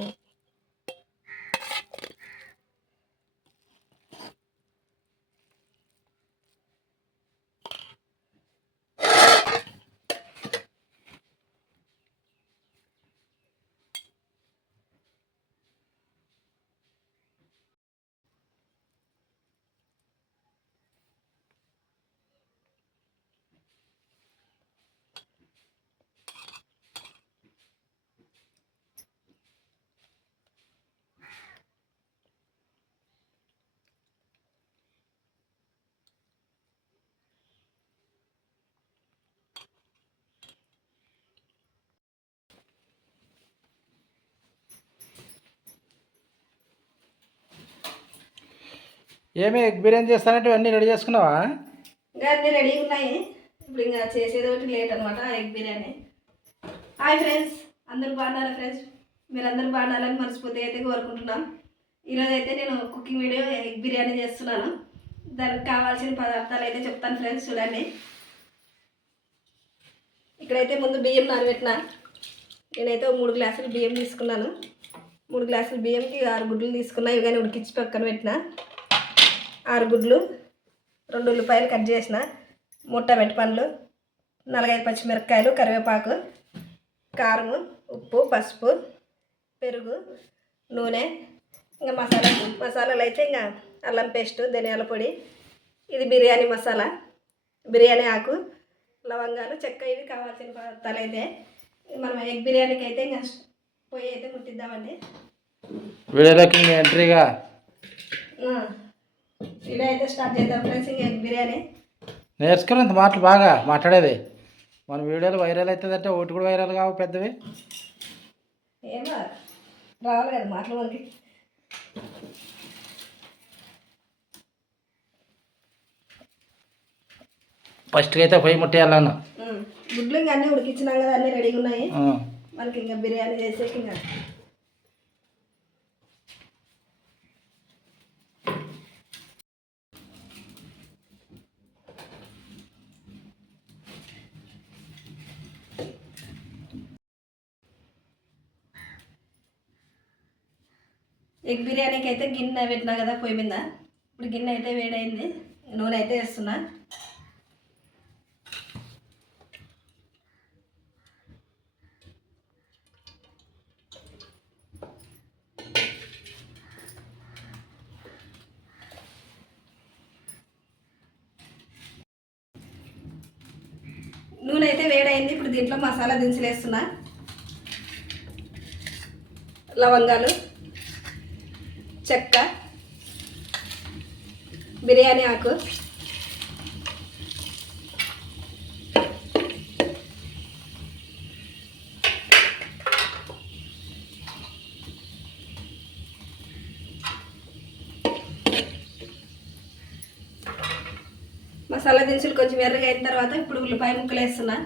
Mm-hmm. ఏమి egg biryani చేస్తానంటే అన్నీ రెడీ చేసుకున్నావా? ఇంకా అన్నీ రెడీ ఉన్నాయి. ఇప్పుడు ఇంకా చేసేది ఒకటి లేట్ అనమాట ఎగ్ బిర్యానీ. హాయ్ ఫ్రెండ్స్ అందరూ బాగున్నారా ఫ్రెండ్స్? మీరు అందరూ బాగున్నారని మనస్ఫూర్తిగా అయితే కోరుకుంటున్నాం. ఈరోజు అయితే నేను కుకింగ్ వీడియో ఎగ్ బిర్యానీ చేస్తున్నాను. దానికి కావాల్సిన పదార్థాలు అయితే చెప్తాను ఫ్రెండ్స్ చూడండి. ఇక్కడైతే ముందు బియ్యం నానబెట్టిన. నేనైతే మూడు గ్లాసులు బియ్యం తీసుకున్నాను. మూడు గ్లాసులు బియ్యంకి ఆరు గుడ్లు తీసుకున్నా ఇవి కానీ ఉడికించి పక్కన పెట్టిన. ఆరు గుడ్లు రెండు ఉల్లిపాయలు కట్ చేసిన మూడు టమాటా పండ్లు నాలుగైదు పచ్చిమిరపకాయలు కరివేపాకు కారము ఉప్పు పసుపు పెరుగు నూనె ఇంకా మసాలా మసాలాలు అయితే ఇంకా అల్లం పేస్ట్ ధనియాల పొడి ఇది బిర్యానీ మసాలా బిర్యానీ ఆకు లవంగాలు చెక్క ఇవి కావాల్సిన పదార్థాలు అయితే మనం ఎగ్ బిర్యానీకి అయితే ఇంకా పొయ్యి అయితే ముట్టిద్దామండి వీడియోలోకి ఎంట్రీగా. ఇలా అయితే స్టార్ట్ చేద్దాం ఫ్రెండ్స్ ఇంకా ఎగ్ బిర్యానీ నేర్చుకున్నంత మాటలు బాగా మాట్లాడేది. మన వీడియోలు వైరల్ అవుతుందంటే ఒకటి కూడా వైరల్ కావు పెద్దవి. ఏమో రావాలి కదా మాటలు మనకి. ఫస్ట్కి అయితే పొయ్యి ముట్టేయాలన్న. గుడ్లు ఇంకా అన్నీ ఉడికించినాం కదా అన్నీ రెడీగా ఉన్నాయి. మనకి ఇంకా బిర్యానీ చేసేకి ఇంకా ఎగ్ బిర్యానీకి అయితే గిన్నె పెట్టినా కదా పొయ్యి మీద. ఇప్పుడు గిన్నె అయితే వేడైంది. నూనె అయితే వేస్తున్నా. నూనె అయితే వేడైంది. ఇప్పుడు దీంట్లో మసాలా దినుసులు వేస్తున్నా. లవంగాలు. చెక్క బిర్యానీ ఆకు మసాలా దినుసులు కొంచెం ఎర్రగా అయిన తర్వాత ఇప్పుడు ఉల్లిపాయ ముక్కలు వేస్తున్నా.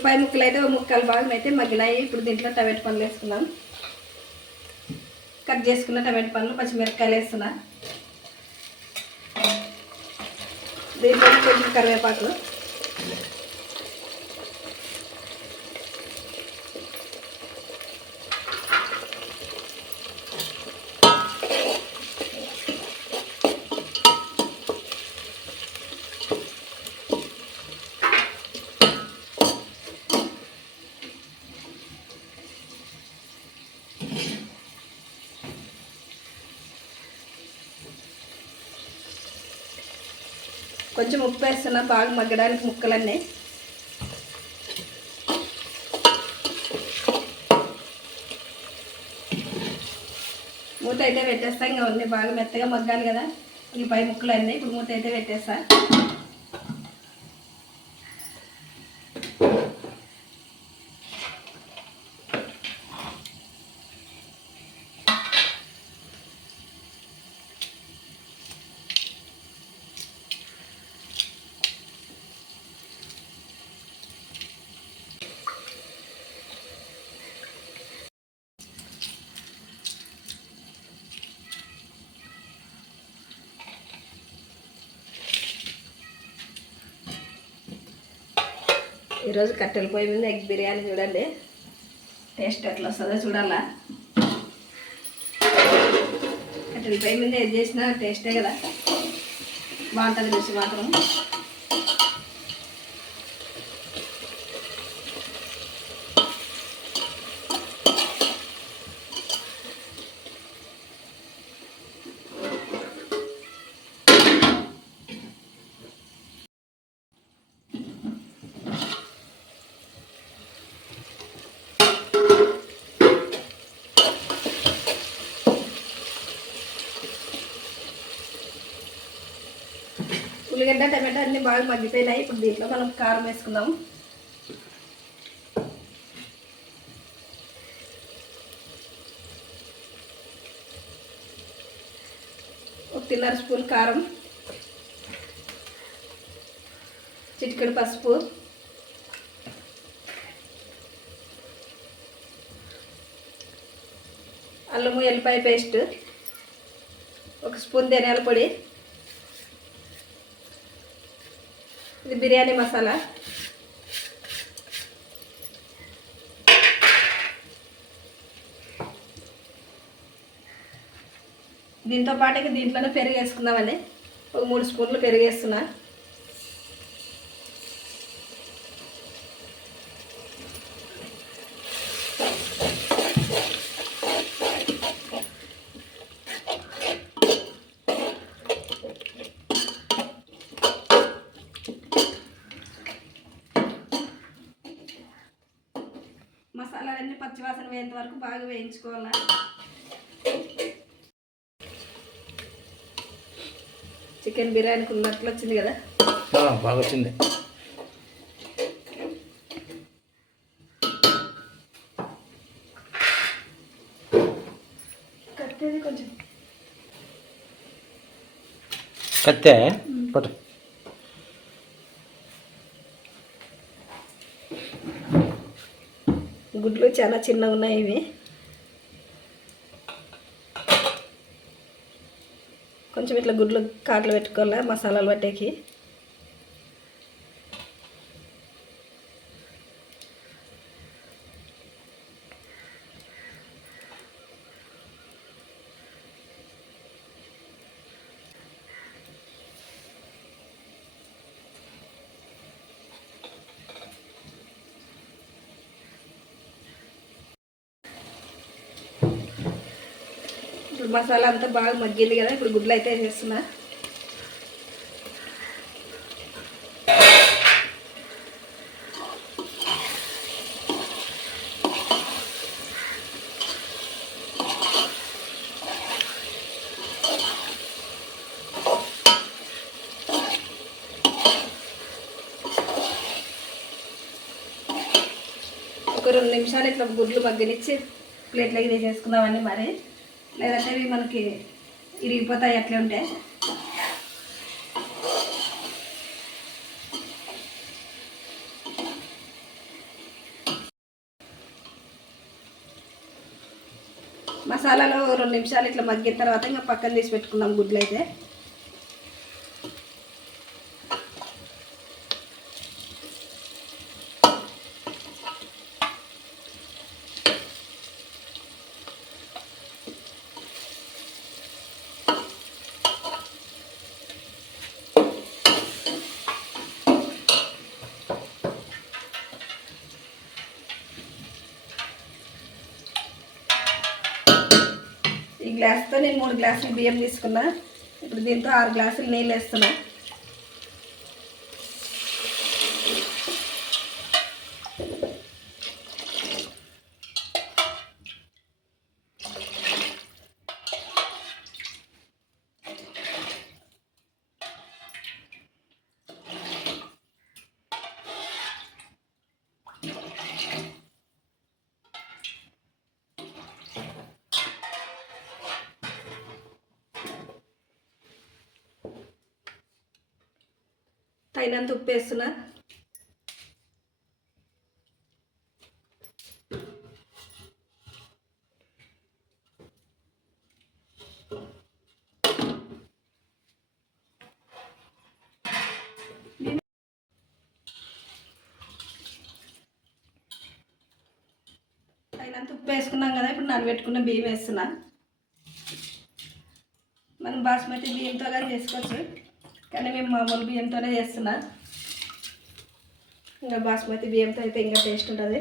ఉల్లిపాయ ముక్కలు అయితే ఒక ముక్కలు భాగం అయితే మగ్గినాయి. ఇప్పుడు దీంట్లో టమాటో పండ్లు వేసుకున్నాం కట్ చేసుకున్న టమాటో పండ్లు పచ్చిమిరపకాయలు వేస్తున్నా. దీంట్లో కొంచెం కరివేపాకులు కొంచెం ఉప్పు వేస్తున్నా బాగా మగ్గడానికి ముక్కలన్నీ. మూత అయితే పెట్టేస్తా ఇంకా ఉంది బాగా మెత్తగా మగ్గాలి కదా. ఈ పై ముక్కలు అన్నీ ఇప్పుడు మూత అయితే పెట్టేస్తా. ఈరోజు కట్టెల పొయ్యి మీద ఎగ్ బిర్యానీ చూడండి. టేస్ట్ ఎట్లా వస్తుందో చూడాలా? కట్టెల పొయ్యి మీద ఏది చేసినా టేస్టే కదా. బాగుంటుంది రుచి మాత్రం. ఉల్లిగడ్డ టమాటా అన్నీ బాగా మగ్గిపోయినాయి. ఇప్పుడు దీంట్లో మనం కారం వేసుకుందాం ఒక తిన్నర స్పూన్ కారం. చిటికెడు పసుపు. అల్లము ఎల్లిపాయ పేస్ట్. ఒక స్పూన్ ధనియాల పొడి. బిర్యానీ మసాలా. దీంతో పాటు దీంట్లోనే పెరుగు వేసుకుందామండి ఒక మూడు స్పూన్లు పెరుగు వేస్తున్నా. పచ్చివాసన వేయేంత వరకు బాగా వేయించుకోవాలి? చికెన్ బిర్యానీకి ఉన్నట్లు వచ్చింది కదా? ఆ, బాగా వచ్చింది. కట్టేది కొంచెం. కత్తే పట్టు. గుడ్లు చాలా చిన్నగా ఉన్నాయి ఇవి. కొంచెం ఇట్లా గుడ్లు కాట్లు పెట్టుకోవాలా మసాలాలు పట్టేకి. మసాలా అంతా బాగా మగ్గింది కదా ఇప్పుడు గుడ్లు అయితే వేసేస్తున్నా. ఒక రెండు నిమిషాలు ఇట్లా గుడ్లు మగ్గనిచ్చి ప్లేట్లోకి తీసేసుకుందామండి మరి. లేదంటే ఇవి మనకి ఇరిగిపోతాయి అట్లే ఉంటే. మసాలాలో రెండు నిమిషాలు ఇట్లా మగ్గిన తర్వాత ఇంకా పక్కన తీసి పెట్టుకుందాం గుడ్లు అయితే. గ్లాస్తో నేను మూడు గ్లాసులు బియ్యం తీసుకున్నా. ఇప్పుడు దీంతో ఆరు గ్లాసులు నీళ్ళు వేస్తున్నాను తగినంత ఉప్పు వేస్తున్నా తగినంత ఉప్పు వేసుకున్నాం కదా ఇప్పుడు నానబెట్టుకున్న బియ్యం వేస్తున్నా. మనం బాస్మతి బియ్యంతో కానీ చేసుకోవచ్చు. కానీ మేము మామూలు బియ్యంతోనే చేస్తున్నా. ఇంకా బాస్మతి బియ్యంతో అయితే ఇంకా టేస్ట్ ఉంటుంది.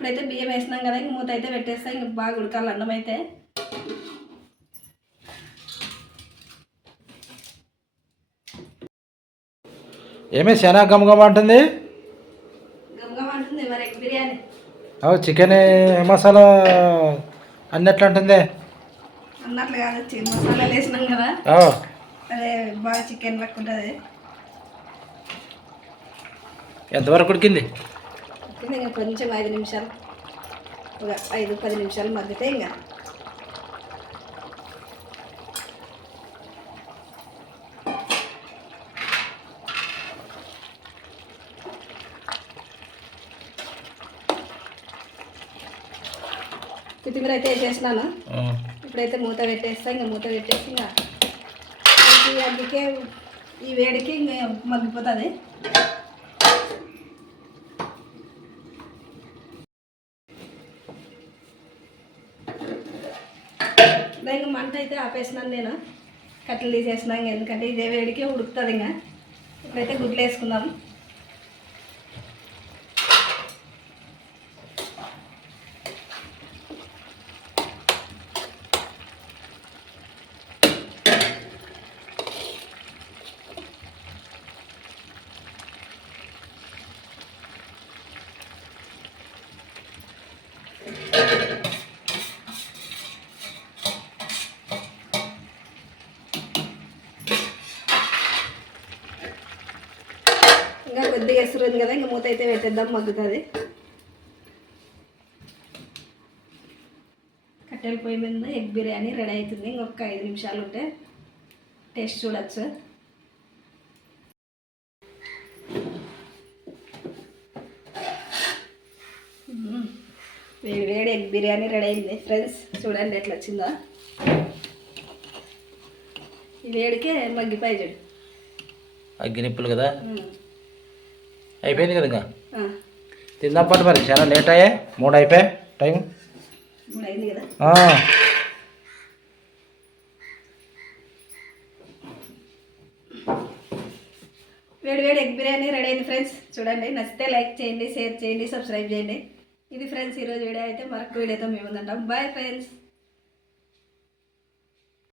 ఇప్పుడైతే బియ్యం వేసినాం కదా ఇంక మూత అయితే పెట్టేస్తా ఇంక బాగా ఉడకాలి అన్నం అయితే. ఏమే శనా గమగమ అంటుంది? అవు చికెన్ మసాలా అన్నట్లు అంటుంది. అన్నట్లు కాదు చికెన్ మసాలాలు వేసినాం కదా. అదే బాగా చికెన్ లెక్క ఉంటుంది. ఎంతవరకు ఉడికింది? ఉడికింది ఇంకా కొంచెం ఐదు నిమిషాలు ఒక ఐదు పది నిమిషాలు మగ్గితే ఇంకా. కొత్తిమీర అయితే వేసేసినాను ఉం. ఇప్పుడైతే మూత పెట్టేస్తా ఇంకా మూత పెట్టేసి ఇంకా అందుకే ఈ వేడికి ఇంకా మగ్గిపోతుంది ఇంకా మంట అయితే ఆపేసినాను నేను. కట్టెలు తీసేసినాం ఇంకా. ఎందుకంటే ఇదే వేడికే ఉడుకుతుంది ఇంకా. ఇప్పుడైతే గుడ్లు వేసుకుందాం ఇంకా ఎసురుంది కదా ఇంకా మూత అయితే పెట్టేద్దాం మగ్గుతుంది. కట్టెల పొయ్యి మీద ఎగ్ బిర్యానీ రెడీ అవుతుంది. ఇంకొక ఐదు నిమిషాలు ఉంటే టేస్ట్ చూడొచ్చు. వేడి వేడి ఎగ్ బిర్యానీ రెడీ అయింది. ఫ్రెండ్స్ చూడండి ఎట్లా వచ్చిందో. ఈ వేడికే మగ్గిపోయి చూడు. అగ్గి నిప్పులు కదా. అయిపోయింది కదా ఇంకా తిందాం పట్టు మరి. చాలా లేట్ అయ్యే. మూడు అయిపోయాయి టైం. వేడి వేడి ఎగ్ బిర్యానీ రెడీ అయింది ఫ్రెండ్స్. చూడండి నచ్చితే లైక్ చేయండి షేర్ చేయండి సబ్స్క్రైబ్ చేయండి. ఇది ఫ్రెండ్స్ ఈరోజు వీడియో అయితే మరొక వీడియోతో మేము ఉందంటాం బాయ్ ఫ్రెండ్స్.